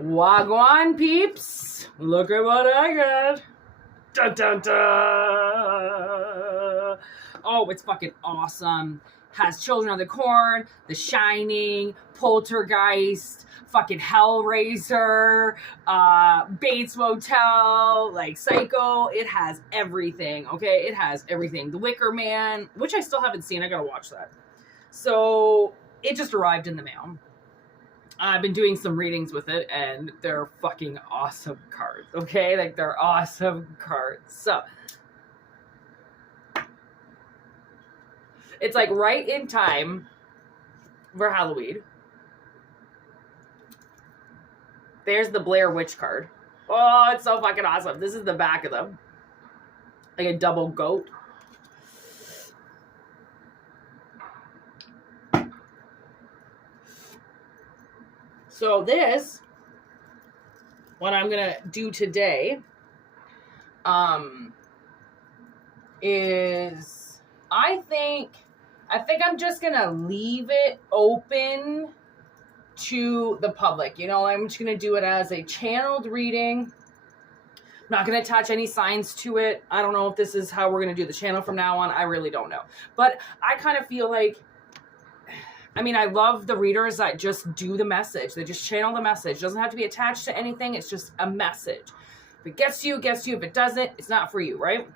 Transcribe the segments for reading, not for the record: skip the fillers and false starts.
Wagwan peeps, look at what I got. Dun, dun, dun. Oh, it's fucking awesome. Has Children of the Corn, The Shining, Poltergeist, fucking Hellraiser, Bates Motel, like Psycho. It has everything, okay? It has everything. The Wicker Man, which I still haven't seen. I gotta watch that. So it just arrived in the mail. I've been doing some readings with it, and they're fucking awesome cards, okay? Like, they're awesome cards. So, it's like right in time for Halloween. There's the Blair Witch card. Oh, it's so fucking awesome. This is the back of them. Like a double goat. So this, what I'm going to do today, is I think I'm just going to leave it open to the public. You know, I'm just going to do it as a channeled reading. I'm not going to attach any signs to it. I don't know if this is how we're going to do the channel from now on. I really don't know. But I kind of feel like, I mean, I love the readers that just do the message. They just channel the message. It doesn't have to be attached to anything. It's just a message. If it gets to you, it gets to you. If it doesn't, it's not for you, right?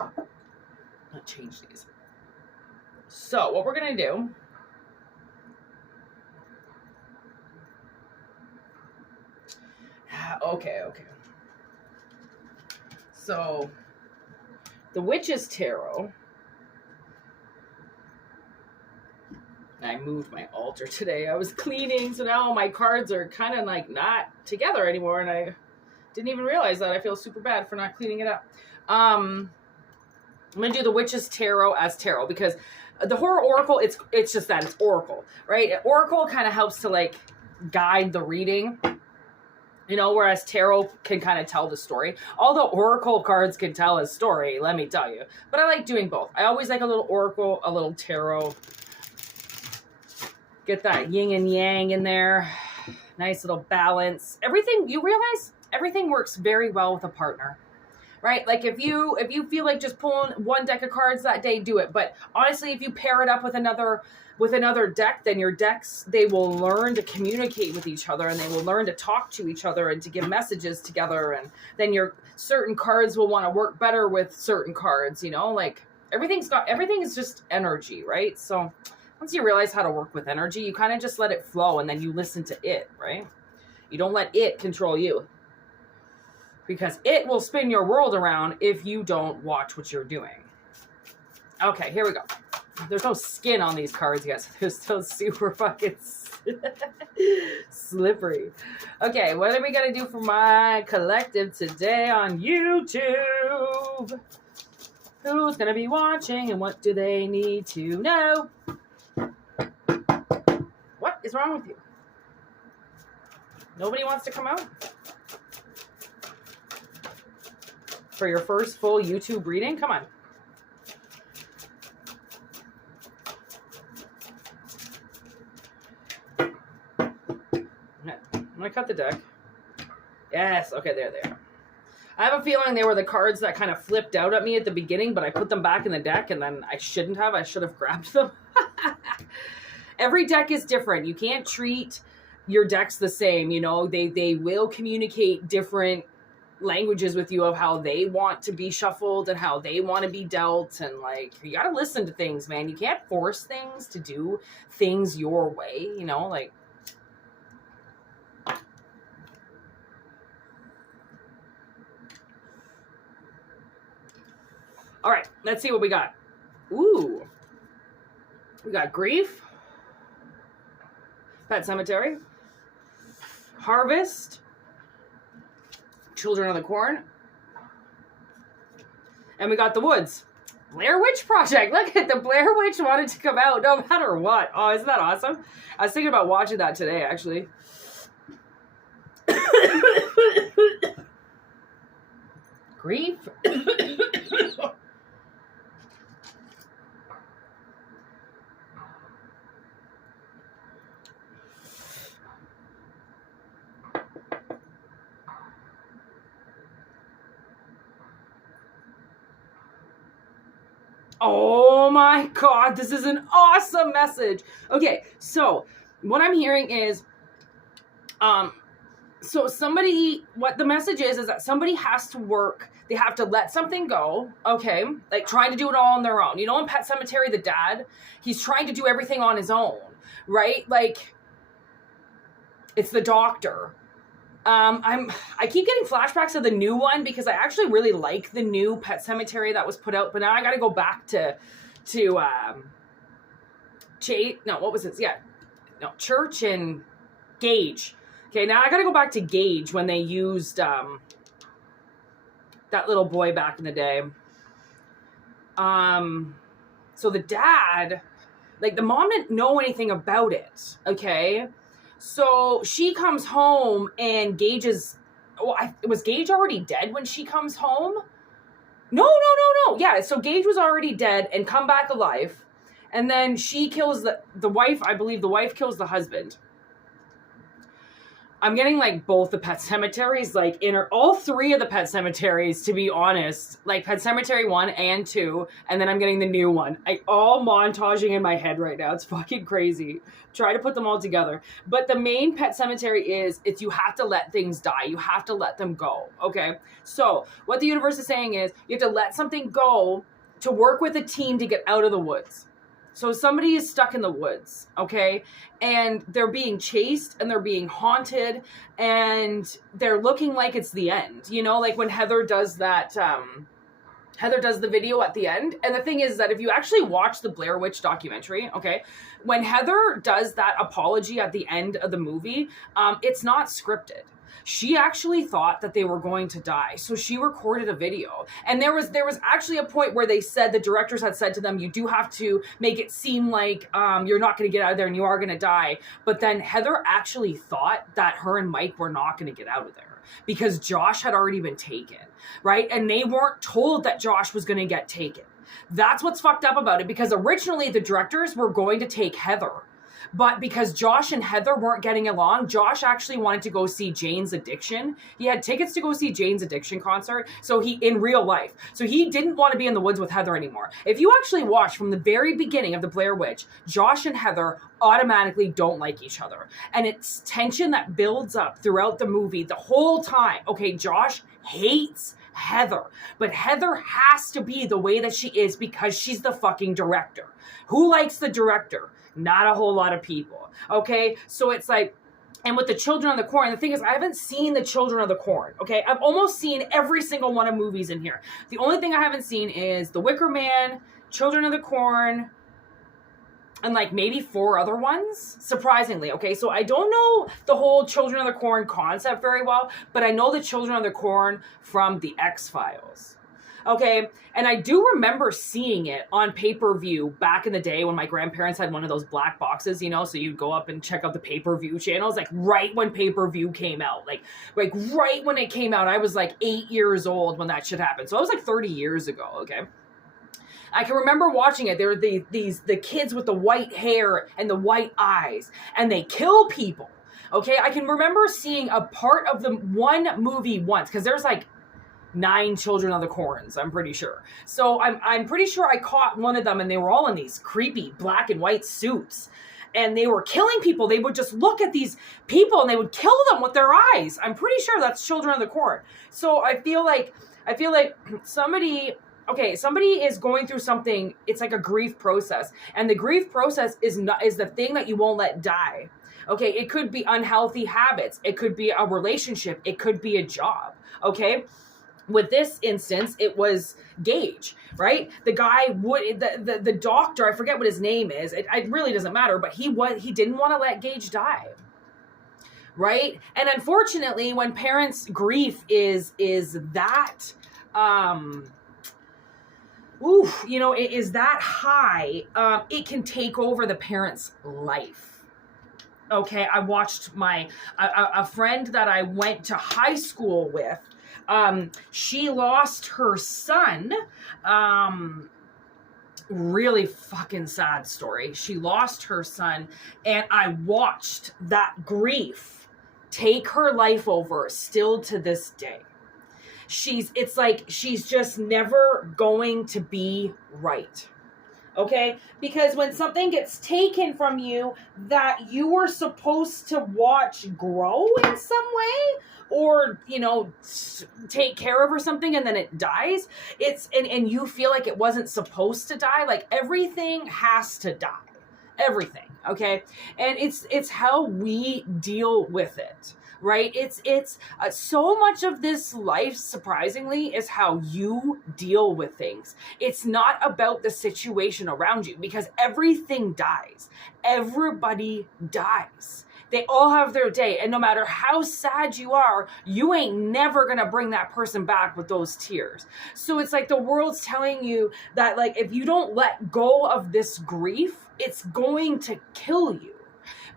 I'll change these. So what we're going to do, okay. So the Witch's Tarot. I moved my altar today. I was cleaning, so now my cards are kind of like not together anymore, and I didn't even realize that. I feel super bad for not cleaning it up. I'm going to do the Witch's Tarot as tarot, because the Horror Oracle, it's just that. It's Oracle, right? Oracle kind of helps to, like, guide the reading, you know, whereas tarot can kind of tell the story. Although Oracle cards can tell a story, let me tell you. But I like doing both. I always like a little Oracle, a little tarot. Get that yin and yang in there. Nice little balance. Everything, you realize everything works very well with a partner, right? Like if you feel like just pulling one deck of cards that day, do it. But honestly, if you pair it up with another deck, then your decks, they will learn to communicate with each other, and they will learn to talk to each other and to give messages together. And then your certain cards will want to work better with certain cards, you know, like everything is just energy, right? So once you realize how to work with energy, you kind of just let it flow, and then you listen to it, right? You don't let it control you, because it will spin your world around if you don't watch what you're doing. Okay, here we go. There's no skin on these cards yet, so they're still super fucking slippery. Okay, what are we going to do for my collective today on YouTube? Who's going to be watching, and what do they need to know? What is wrong with you? Nobody wants to come out? For your first full YouTube reading? Come on. I'm going to cut the deck. Yes. Okay, there they are. I have a feeling they were the cards that kind of flipped out at me at the beginning, but I put them back in the deck, and then I shouldn't have. I should have grabbed them. Every deck is different. You can't treat your decks the same. You know, they will communicate different languages with you of how they want to be shuffled and how they want to be dealt. And, like, you got to listen to things, man. You can't force things to do things your way, you know, like. All right, let's see what we got. Ooh. We got Grief. Pet Cemetery. Harvest. Children of the Corn. And we got The Woods. Blair Witch Project. Look at the Blair Witch wanted to come out no matter what. Oh, isn't that awesome? I was thinking about watching that today, actually. Grief. Oh my God, this is an awesome message. Okay, so what I'm hearing is, so somebody, what the message is that somebody has to work. They have to let something go, okay? Like trying to do it all on their own. You know, in Pet Sematary, the dad, he's trying to do everything on his own, right? Like, it's the doctor. I keep getting flashbacks of the new one because I actually really like the new Pet Sematary that was put out, but now I got to go back to what was it? Yeah, no, Church and Gage. Okay, now I got to go back to Gage when they used that little boy back in the day. So the dad, like the mom didn't know anything about it. Okay. So she comes home and Gage is, was Gage already dead when she comes home? No. Yeah, so Gage was already dead and come back alive. And then she kills the wife. I believe the wife kills the husband. I'm getting like both the Pet Cemeteries, like all three of the Pet Cemeteries, to be honest, like Pet Cemetery 1 and 2, and then I'm getting the new one. All montaging in my head right now. It's fucking crazy. Try to put them all together. But the main Pet Cemetery is you have to let things die. You have to let them go. Okay. So what the universe is saying is you have to let something go to work with a team to get out of the woods. So somebody is stuck in the woods, okay? And they're being chased and they're being haunted and they're looking like it's the end. You know, like when Heather does that, Heather does the video at the end. And the thing is that if you actually watch the Blair Witch documentary, okay, when Heather does that apology at the end of the movie, it's not scripted. She actually thought that they were going to die. So she recorded a video. And there was actually a point where they said, the directors had said to them, you do have to make it seem like you're not going to get out of there and you are going to die. But then Heather actually thought that her and Mike were not going to get out of there because Josh had already been taken, right? And they weren't told that Josh was going to get taken. That's what's fucked up about it, because originally the directors were going to take Heather. But because Josh and Heather weren't getting along, Josh actually wanted to go see Jane's Addiction. He had tickets to go see Jane's Addiction concert. So in real life. So he didn't want to be in the woods with Heather anymore. If you actually watch from the very beginning of the Blair Witch, Josh and Heather automatically don't like each other. And it's tension that builds up throughout the movie the whole time. Okay, Josh hates Heather, but Heather has to be the way that she is because she's the fucking director. Who likes the director? Not a whole lot of people. Okay. So it's like, and with the Children of the Corn, the thing is, I haven't seen the Children of the Corn. Okay. I've almost seen every single one of movies in here. The only thing I haven't seen is The Wicker Man, Children of the Corn, and like maybe 4 other ones, surprisingly. Okay. So I don't know the whole Children of the Corn concept very well, but I know the Children of the Corn from the X-Files. Okay, and I do remember seeing it on pay-per-view back in the day when my grandparents had one of those black boxes, you know, so you'd go up and check out the pay-per-view channels, like right when pay-per-view came out, like right when it came out. I was like 8 years old when that shit happened, so it was like 30 years ago, okay? I can remember watching it. There were the kids with the white hair and the white eyes, and they kill people, okay? I can remember seeing a part of the one movie once, because there's like 9 Children of the Corns, I'm pretty sure. So I'm pretty sure I caught one of them and they were all in these creepy black and white suits and they were killing people. They would just look at these people and they would kill them with their eyes. I'm pretty sure that's Children of the Corn. So I feel like somebody is going through something. It's like a grief process, and the grief process is the thing that you won't let die. Okay, it could be unhealthy habits. It could be a relationship. It could be a job. Okay. With this instance, it was Gage, right? The guy the doctor, I forget what his name is. It really doesn't matter, but he didn't want to let Gage die, right? And unfortunately, when parents' grief is that, it is that high, it can take over the parent's life. Okay, I watched a friend that I went to high school with. She lost her son. Really fucking sad story. She lost her son, and I watched that grief take her life over still to this day. It's like she's just never going to be right. Okay? Because when something gets taken from you that you were supposed to watch grow in some way, or, take care of or something, and then it dies, and you feel like it wasn't supposed to die, like everything has to die. Everything, okay? And it's how we deal with it. Right? It's so much of this life, surprisingly, is how you deal with things. It's not about the situation around you, because everything dies. Everybody dies. They all have their day. And no matter how sad you are, you ain't never going to bring that person back with those tears. So it's like the world's telling you that, like, if you don't let go of this grief, it's going to kill you.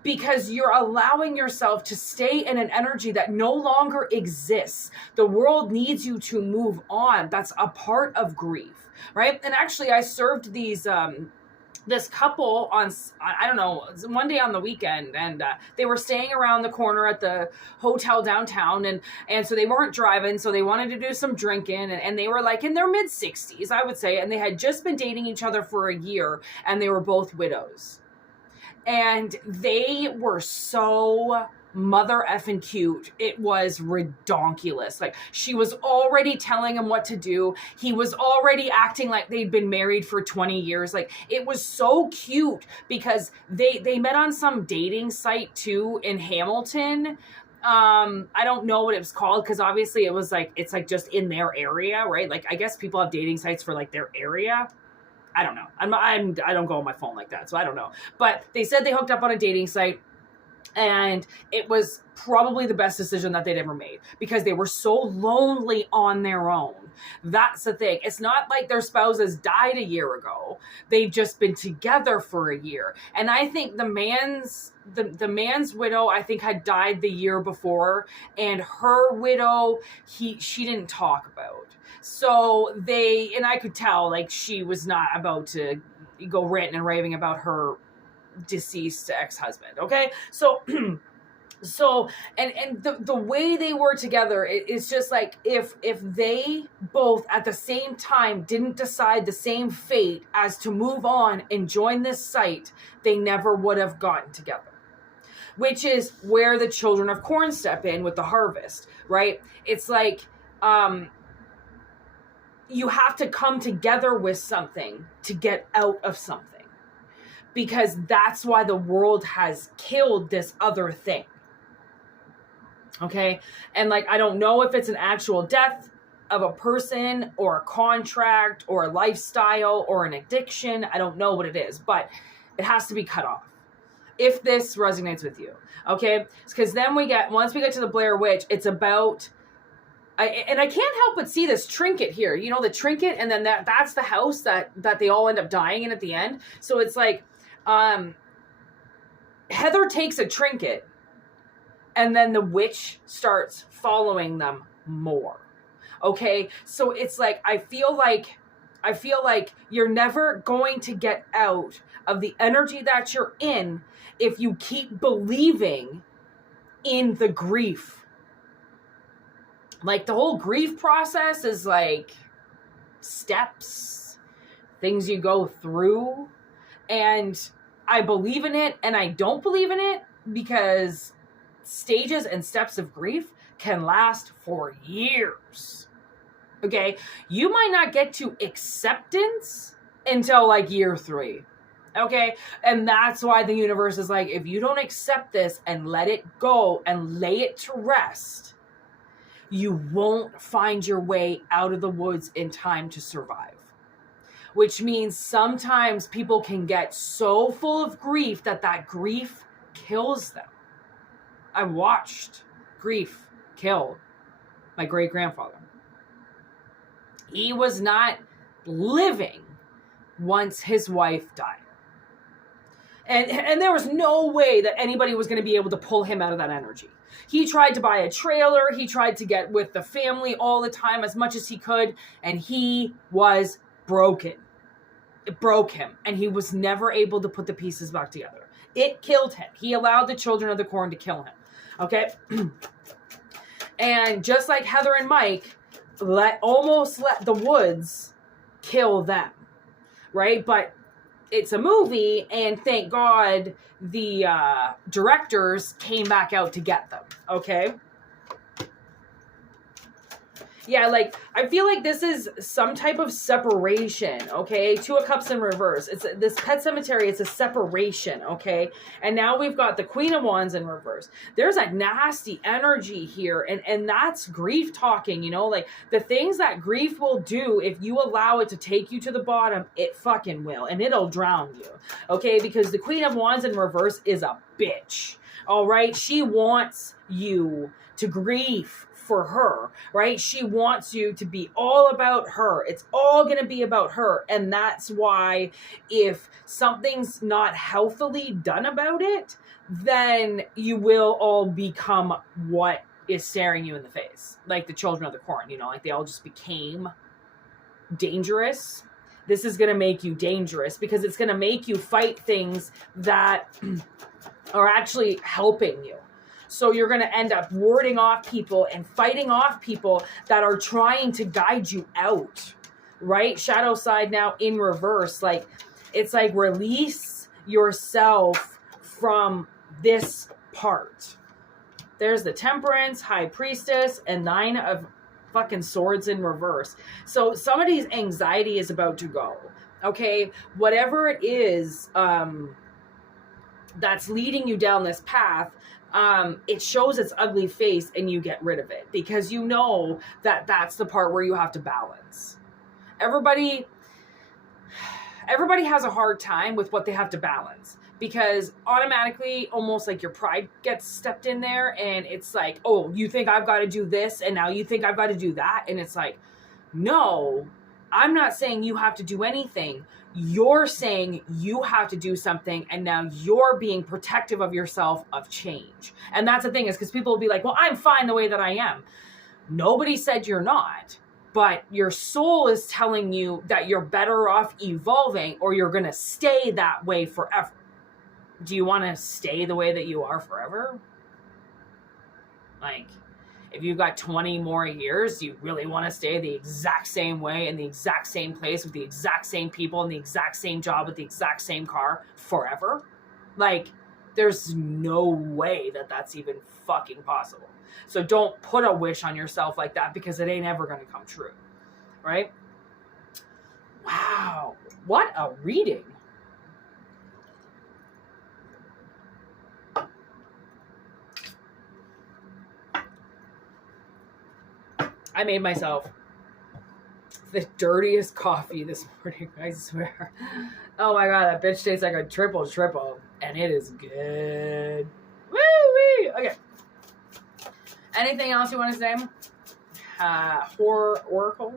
Because you're allowing yourself to stay in an energy that no longer exists. The world needs you to move on. That's a part of grief, right? And actually, I served this couple on, I don't know, one day on the weekend, and they were staying around the corner at the hotel downtown, and so they weren't driving, so they wanted to do some drinking, and they were like in their mid-60s, I would say, and they had just been dating each other for a year, and they were both widows. And they were so mother effing cute. It was redonkulous. Like, she was already telling him what to do. He was already acting like they'd been married for 20 years. Like, it was so cute because they met on some dating site too in Hamilton. I don't know what it was called, because obviously it's like just in their area, right? Like, I guess people have dating sites for like their area. I don't know. I don't go on my phone like that, so I don't know. But they said they hooked up on a dating site, and it was probably the best decision that they'd ever made, because they were so lonely on their own. That's the thing. It's not like their spouses died a year ago. They've just been together for a year. And I think the man's widow, I think, had died the year before, and her widow, she didn't talk about. So and I could tell, like, she was not about to go ranting and raving about her deceased ex-husband. Okay. So, and the way they were together, it's just like, if they both at the same time didn't decide the same fate as to move on and join this site, they never would have gotten together. Which is where the children of corn step in with the harvest, right? It's like, you have to come together with something to get out of something, because that's why the world has killed this other thing. Okay. And like, I don't know if it's an actual death of a person or a contract or a lifestyle or an addiction. I don't know what it is, but it has to be cut off. If this resonates with you. Okay. Because then once we get to the Blair Witch, it's about, and I can't help but see this trinket here, the trinket, and then that's the house that they all end up dying in at the end. So it's like, Heather takes a trinket, and then the witch starts following them more. Okay. So it's like, I feel like you're never going to get out of the energy that you're in if you keep believing in the grief. Like, the whole grief process is like steps, things you go through. And I believe in it and I don't believe in it, because stages and steps of grief can last for years. Okay? You might not get to acceptance until like year 3. Okay? And that's why the universe is like, if you don't accept this and let it go and lay it to rest, you won't find your way out of the woods in time to survive. Which means sometimes people can get so full of grief that grief kills them. I watched grief kill my great-grandfather. He was not living once his wife died. And there was no way that anybody was going to be able to pull him out of that energy. He tried to buy a trailer. He tried to get with the family all the time as much as he could. And he was broken. It broke him. And he was never able to put the pieces back together. It killed him. He allowed the children of the corn to kill him. Okay? And just like Heather and Mike, almost let the woods kill them, right? But it's a movie, and thank God the directors came back out to get them, okay? Yeah, like, I feel like this is some type of separation, okay? Two of Cups in reverse. It's this Pet Cemetery, it's a separation, okay? And now we've got the Queen of Wands in reverse. There's a nasty energy here, and that's grief talking, you know? Like, the things that grief will do, if you allow it to take you to the bottom, it fucking will, and it'll drown you, okay? Because the Queen of Wands in reverse is a bitch, all right? She wants you to grieve for her, right? She wants you to be all about her. It's all going to be about her. And that's why if something's not healthily done about it, then you will all become what is staring you in the face. Like the children of the corn, you know, like they all just became dangerous. This is going to make you dangerous because it's going to make you fight things that are actually helping you. So you're going to end up warding off people and fighting off people that are trying to guide you out, right? Shadow side now in reverse. Like, it's like release yourself from this part. There's the Temperance, High Priestess, and 9 of fucking Swords in reverse. So somebody's anxiety is about to go, okay? Whatever it is that's leading you down this path, it shows its ugly face and you get rid of it because you know that that's the part where you have to balance. Everybody has a hard time with what they have to balance because automatically almost like your pride gets stepped in there and it's like, oh, you think I've got to do this and now you think I've got to do that. And it's like, no, I'm not saying you have to do anything. You're saying you have to do something and now you're being protective of yourself of change. And that's the thing is because people will be like, well, I'm fine the way that I am. Nobody said you're not, but your soul is telling you that you're better off evolving or you're going to stay that way forever. Do you want to stay the way that you are forever? Like, if you've got 20 more years, do you really want to stay the exact same way in the exact same place with the exact same people and the exact same job with the exact same car forever? Like, there's no way that that's even fucking possible. So don't put a wish on yourself like that because it ain't ever going to come true, right? Wow, what a reading. I made myself the dirtiest coffee this morning, I swear. Oh my God, that bitch tastes like a triple, and it is good. Woo-wee! Okay. Anything else you want to say? Oracle?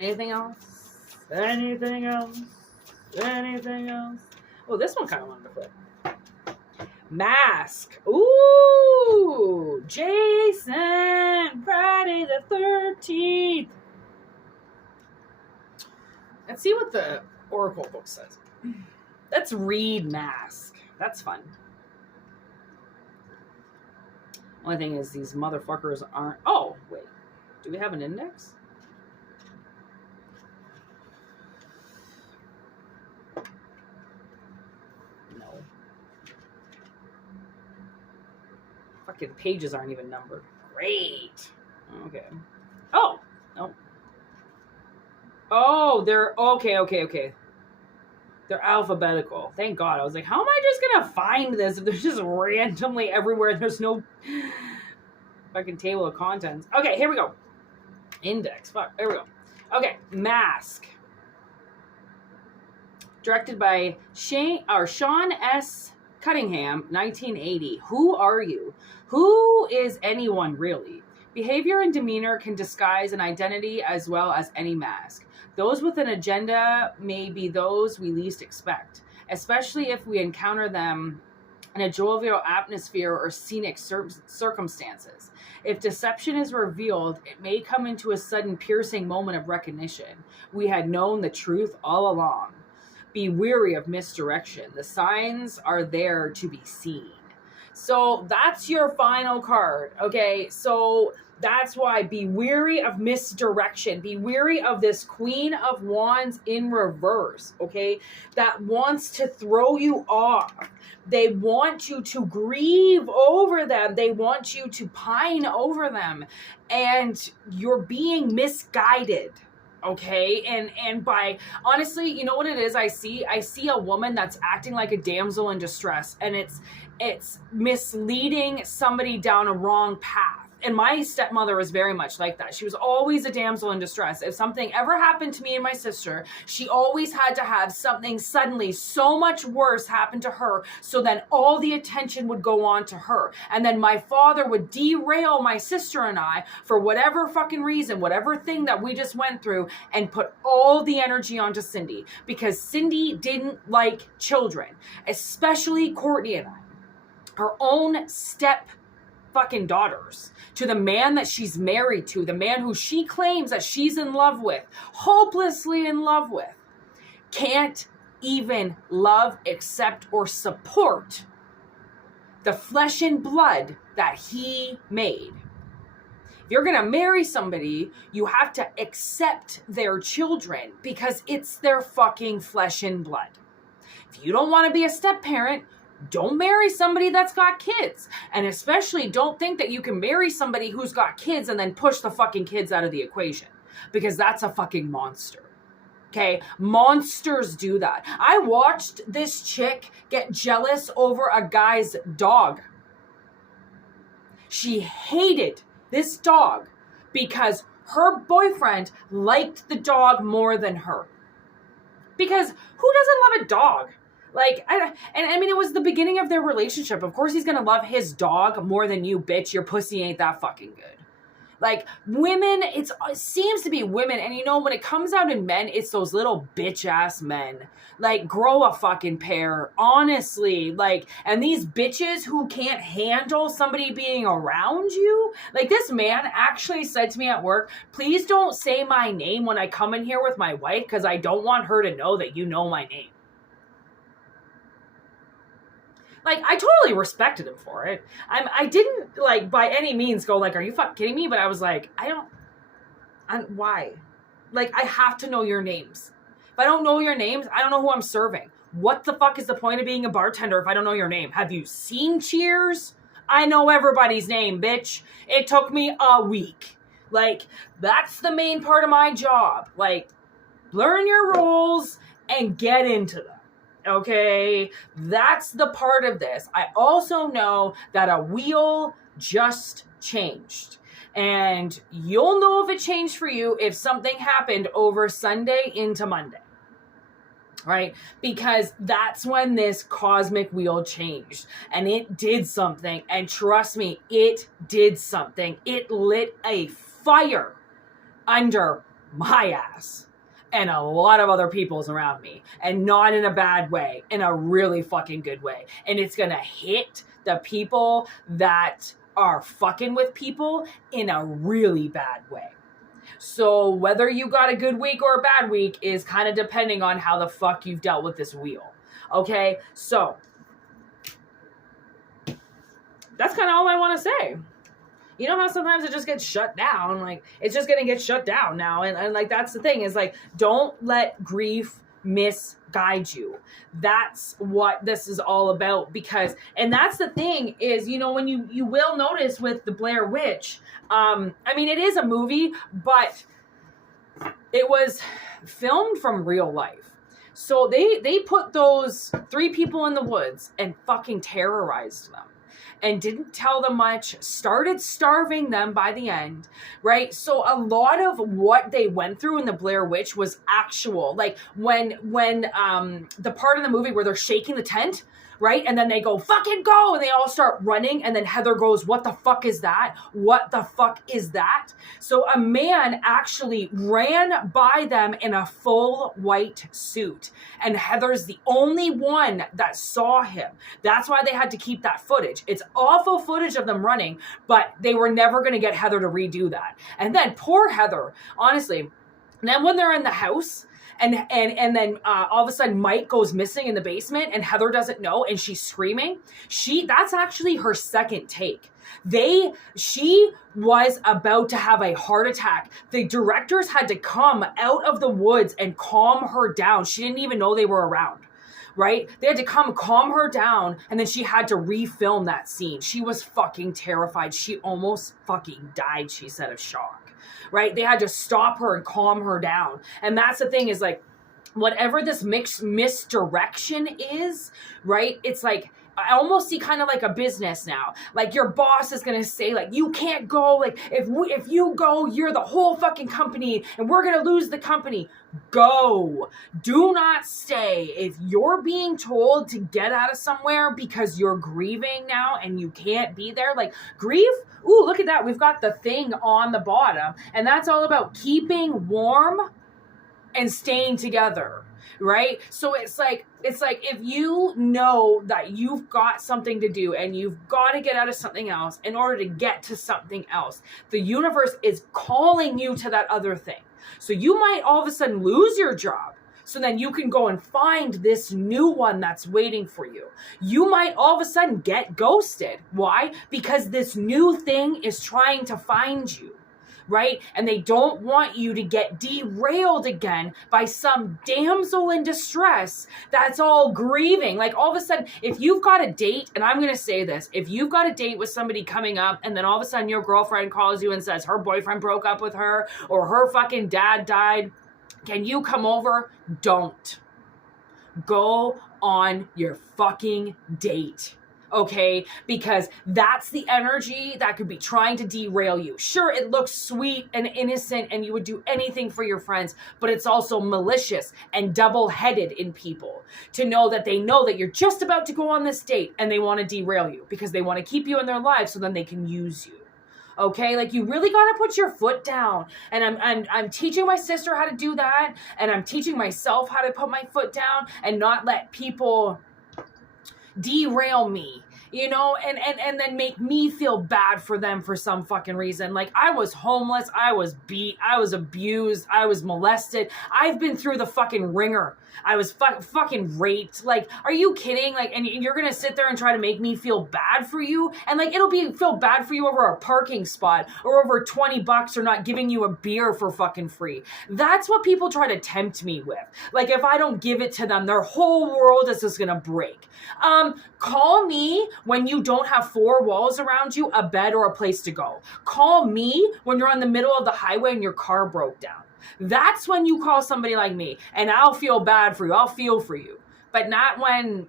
Anything else? Anything else? Anything else? Oh, this one kind of wanted to flip. Mask. Ooh, Jason, Friday the 13th. Let's see what the Oracle book says. Let's read Mask. That's fun. Only thing is these motherfuckers aren't... Oh, wait. Do we have an index? Fucking pages aren't even numbered. Great. Okay. Oh. No. Oh, they're... Okay. They're alphabetical. Thank God. I was like, how am I just going to find this if they're just randomly everywhere? There's no fucking table of contents. Okay, here we go. Index. Fuck. There we go. Okay. Mask. Directed by Sean S. Cunningham, 1980. Who are you? Who is anyone really? Behavior and demeanor can disguise an identity as well as any mask. Those with an agenda may be those we least expect, especially if we encounter them in a jovial atmosphere or scenic circumstances. If deception is revealed, it may come into a sudden piercing moment of recognition. We had known the truth all along. Be wary of misdirection. The signs are there to be seen. So that's your final card, okay? So that's why be wary of misdirection. Be wary of this Queen of Wands in reverse, okay? That wants to throw you off. They want you to grieve over them. They want you to pine over them. And you're being misguided. Okay. And by honestly, you know what it is? I see a woman that's acting like a damsel in distress, and it's misleading somebody down a wrong path. And my stepmother was very much like that. She was always a damsel in distress. If something ever happened to me and my sister, she always had to have something suddenly so much worse happen to her, so then all the attention would go on to her. And then my father would derail my sister and I for whatever fucking reason, whatever thing that we just went through, and put all the energy onto Cindy, because Cindy didn't like children, especially Courtney and I, her own step fucking daughters, to the man that she's married to, the man who she claims that she's in love with, hopelessly in love with, can't even love, accept, or support the flesh and blood that he made. If you're going to marry somebody, you have to accept their children, because it's their fucking flesh and blood. If you don't want to be a step parent, don't marry somebody that's got kids. And especially don't think that you can marry somebody who's got kids and then push the fucking kids out of the equation, because that's a fucking monster. Okay? Monsters do that. I watched this chick get jealous over a guy's dog. She hated this dog because her boyfriend liked the dog more than her. Because who doesn't love a dog? Like, I mean, it was the beginning of their relationship. Of course he's going to love his dog more than you, bitch. Your pussy ain't that fucking good. Like, women, it seems to be women. And you know, when it comes out in men, it's those little bitch ass men. Like, grow a fucking pair. Honestly. Like, and these bitches who can't handle somebody being around you. Like, this man actually said to me at work, please don't say my name when I come in here with my wife, because I don't want her to know that you know my name. Like, I totally respected him for it. I didn't, like, by any means go, like, are you fucking kidding me? But I was like, why? Like, I have to know your names. If I don't know your names, I don't know who I'm serving. What the fuck is the point of being a bartender if I don't know your name? Have you seen Cheers? I know everybody's name, bitch. It took me a week. Like, that's the main part of my job. Like, learn your roles and get into them. Okay, that's the part of this. I also know that a wheel just changed. And you'll know if it changed for you if something happened over Sunday into Monday. Right? Because that's when this cosmic wheel changed. And it did something. And trust me, it did something. It lit a fire under my ass. And a lot of other people's around me. And not in a bad way. In a really fucking good way. And it's going to hit the people that are fucking with people in a really bad way. So whether you got a good week or a bad week is kind of depending on how the fuck you've dealt with this wheel. Okay? So that's kind of all I want to say. You know how sometimes it just gets shut down? Like, it's just going to get shut down now. And like, that's the thing is, like, don't let grief misguide you. That's what this is all about. Because, and that's the thing is, you know, when you will notice with the Blair Witch, I mean, it is a movie, but it was filmed from real life. So they put those 3 people in the woods and fucking terrorized them. And didn't tell them much, started starving them by the end, right? So a lot of what they went through in the Blair Witch was actual. Like when the part of the movie where they're shaking the tent, right? And then they go, fucking go! And they all start running. And then Heather goes, what the fuck is that? What the fuck is that? So a man actually ran by them in a full white suit. And Heather's the only one that saw him. That's why they had to keep that footage. It's awful footage of them running, but they were never going to get Heather to redo that. And then poor Heather, honestly. And then when they're in the house, and then all of a sudden Mike goes missing in the basement and Heather doesn't know and she's screaming. That's actually her second take. She was about to have a heart attack. The directors had to come out of the woods and calm her down. She didn't even know they were around. Right? They had to come calm her down, and then she had to refilm that scene. She was fucking terrified. She almost fucking died, she said, of shock. Right? They had to stop her and calm her down. And that's the thing is like, whatever this misdirection is, right? It's like, I almost see kind of like a business now. Like your boss is going to say like, you can't go. Like if you go, you're the whole fucking company and we're going to lose the company. Go. Do not stay. If you're being told to get out of somewhere because you're grieving now and you can't be there, like grief. Ooh, look at that. We've got the thing on the bottom and that's all about keeping warm and staying together. Right? So it's like if you know that you've got something to do and you've got to get out of something else in order to get to something else, the universe is calling you to that other thing. So you might all of a sudden lose your job. So then you can go and find this new one that's waiting for you. You might all of a sudden get ghosted. Why? Because this new thing is trying to find you. Right? And they don't want you to get derailed again by some damsel in distress that's all grieving. Like all of a sudden, if you've got a date, and I'm going to say this, if you've got a date with somebody coming up and then all of a sudden your girlfriend calls you and says her boyfriend broke up with her or her fucking dad died, can you come over? Don't. Go on your fucking date. Okay, because that's the energy that could be trying to derail you. Sure, it looks sweet and innocent and you would do anything for your friends, but it's also malicious and double-headed in people to know that they know that you're just about to go on this date and they want to derail you because they want to keep you in their lives so then they can use you. Okay, like you really got to put your foot down. And I'm teaching my sister how to do that, and I'm teaching myself how to put my foot down and not let people derail me, you know, and then make me feel bad for them for some fucking reason. Like I was homeless, I was beat, I was abused, I was molested. I've been through the fucking ringer. I was fucking raped. Like, are you kidding? Like, and you're gonna sit there and try to make me feel bad for you? And like, feel bad for you over a parking spot or over $20 or not giving you a beer for fucking free. That's what people try to tempt me with. Like, if I don't give it to them, their whole world is just gonna break. Call me when you don't have four walls around you, a bed or a place to go. Call me when you're on the middle of the highway and your car broke down. That's when you call somebody like me, and I'll feel bad for you. I'll feel for you. But not when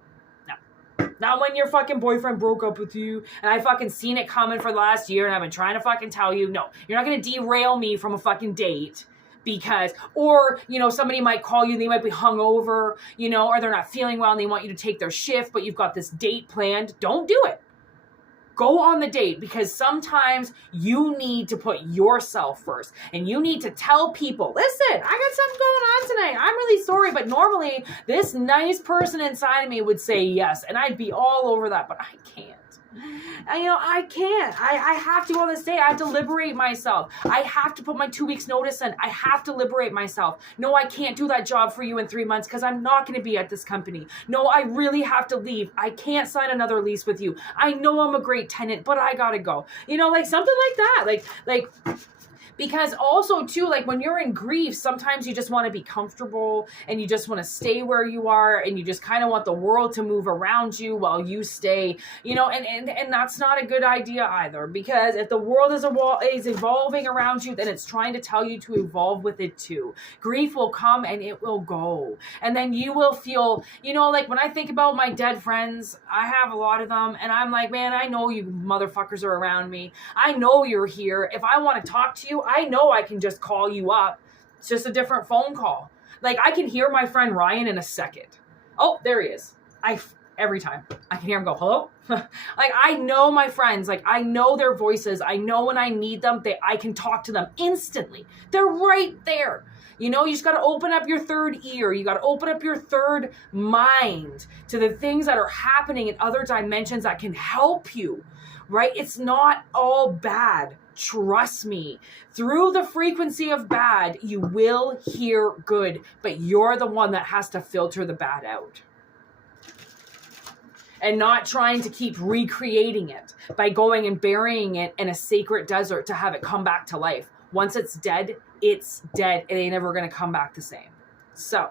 your fucking boyfriend broke up with you, and I fucking seen it coming for the last year, and I've been trying to fucking tell you, no, you're not going to derail me from a fucking date. Because, or, you know, somebody might call you, they might be hungover, you know, or they're not feeling well and they want you to take their shift, but you've got this date planned. Don't do it. Go on the date, because sometimes you need to put yourself first and you need to tell people, listen, I got something going on tonight. I'm really sorry, but normally this nice person inside of me would say yes, and I'd be all over that, but I can't. And, you know, I can't. I have to on this day. I have to liberate myself. I have to put my 2 weeks notice in. I have to liberate myself. No, I can't do that job for you in 3 months because I'm not going to be at this company. No, I really have to leave. I can't sign another lease with you. I know I'm a great tenant, but I got to go. You know, like something like that. Like, because also too, like when you're in grief, sometimes you just want to be comfortable and you just want to stay where you are and you just kind of want the world to move around you while you stay, you know, and that's not a good idea either, because if the world is evolving around you, then it's trying to tell you to evolve with it too. Grief will come and it will go. And then you will feel, you know, like when I think about my dead friends, I have a lot of them, and I'm like, man, I know you motherfuckers are around me. I know you're here. If I want to talk to you, I know I can just call you up. It's just a different phone call. Like I can hear my friend Ryan in a second. Oh, there he is. Every time I can hear him go, hello. Like I know my friends, like I know their voices. I know when I need them, I can talk to them instantly. They're right there. You know, you just got to open up your third ear. You got to open up your third mind to the things that are happening in other dimensions that can help you, right? It's not all bad. Trust me, through the frequency of bad, you will hear good, but you're the one that has to filter the bad out. And not trying to keep recreating it by going and burying it in a sacred desert to have it come back to life. Once it's dead, it's dead. It ain't never going to come back the same. So,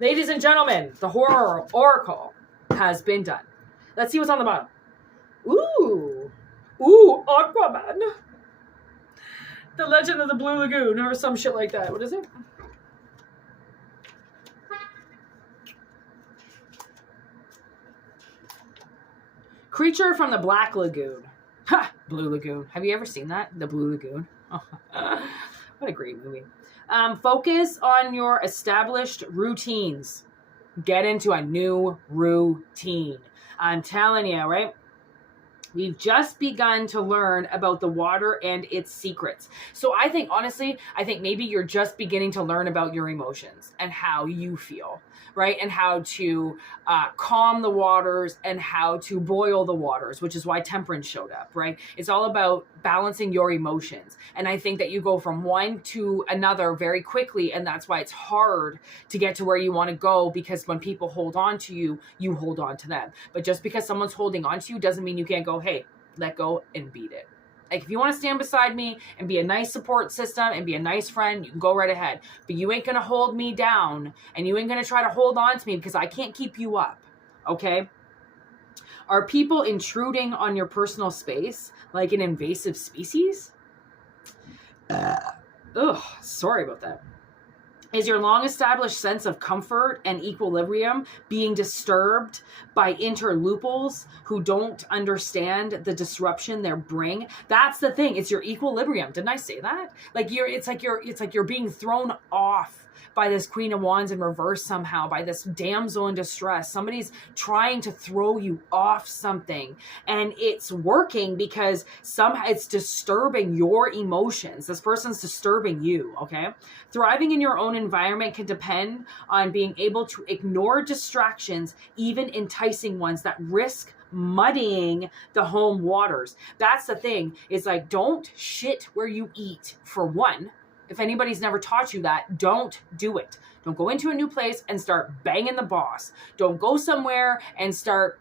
ladies and gentlemen, the horror oracle has been done. Let's see what's on the bottom. Ooh, Aquaman. The Legend of the Blue Lagoon or some shit like that. What is it? Creature from the Black Lagoon. Ha! Blue Lagoon. Have you ever seen that? The Blue Lagoon. Oh, what a great movie. Focus on your established routines. Get into a new routine. I'm telling you, right? We've just begun to learn about the water and its secrets. So I think, honestly, maybe you're just beginning to learn about your emotions and how you feel, right? And how to calm the waters and how to boil the waters, which is why temperance showed up, right? It's all about balancing your emotions. And I think that you go from one to another very quickly. And that's why it's hard to get to where you want to go, because when people hold on to you, you hold on to them. But just because someone's holding on to you doesn't mean you can't go, hey, let go and beat it. Like, if you want to stand beside me and be a nice support system and be a nice friend, you can go right ahead. But you ain't going to hold me down, and you ain't going to try to hold on to me because I can't keep you up. Okay? Are people intruding on your personal space like an invasive species? Sorry about that. Is your long-established sense of comfort and equilibrium being disturbed by interlopers who don't understand the disruption they bring? That's the thing. It's your equilibrium. Didn't I say that? Like it's like you're being thrown off by this Queen of Wands in reverse somehow, by this damsel in distress. Somebody's trying to throw you off something, and it's working because somehow it's disturbing your emotions. This person's disturbing you, okay? Thriving in your own environment can depend on being able to ignore distractions, even enticing ones that risk muddying the home waters. That's the thing. It's like, don't shit where you eat, for one. If anybody's never taught you that, don't do it. Don't go into a new place and start banging the boss. Don't go somewhere and start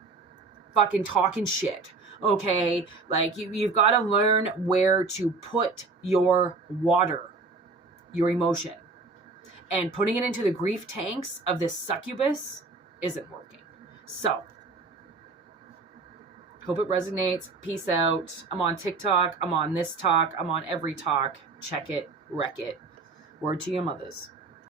fucking talking shit. Okay? Like, you've got to learn where to put your water, your emotion. And putting it into the grief tanks of this succubus isn't working. So, hope it resonates. Peace out. I'm on TikTok. I'm on this talk. I'm on every talk. Check it. Wreck it. Word to your mothers.